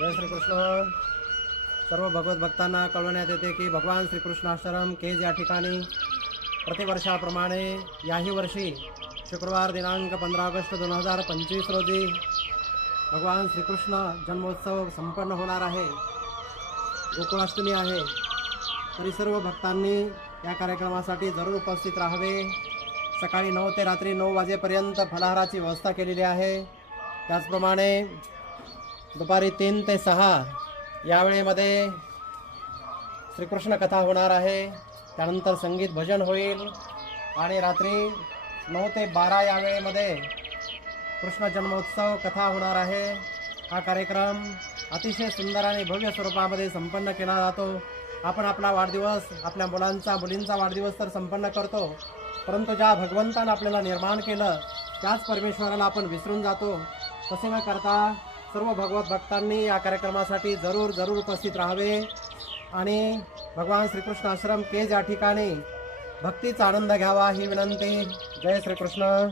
जय श्रीकृष्ण. सर्व भगवत भक्तांना कळवण्यात येते की भगवान श्रीकृष्ण आश्रम केज या ठिकाणी प्रतिवर्षाप्रमाणे याही वर्षी शुक्रवार दिनांक पंधरा ऑगस्ट दोन हजार पंचवीस रोजी भगवान श्रीकृष्ण जन्मोत्सव संपन्न होणार आहे. गोकुळाष्टमी आहे. तरी सर्व भक्तांनी या कार्यक्रमासाठी जरूर उपस्थित राहावे. सकाळी नऊ ते रात्री नऊ वाजेपर्यंत फलाहाराची व्यवस्था केलेली आहे. त्याचप्रमाणे दुपारी तीन ते सहा या वेळेमध्ये श्रीकृष्ण कथा होणार आहे. त्यानंतर संगीत भजन होईल. आणि रात्री नऊ ते बारा या वेळेमध्ये कृष्ण जन्मोत्सव कथा होणार आहे. हा कार्यक्रम अतिशय सुंदर आणि भव्य स्वरूपामध्ये संपन्न केला जातो. आपण आपला वाढदिवस आपल्या मुलांचा मुलींचा वाढदिवस तर संपन्न करतो. परंतु ज्या भगवंतानं आपल्याला निर्माण केलं त्याच परमेश्वराला आपण विसरून जातो. तसे न करता सर्व भगवत भक्तांनी या कार्यक्रमासाठी जरूर जरूर उपस्थित राहावे. आणि भगवान श्रीकृष्ण आश्रम केज या ठिकाणी भक्तीचा आनंद घ्यावा ही विनंती. जय श्रीकृष्ण.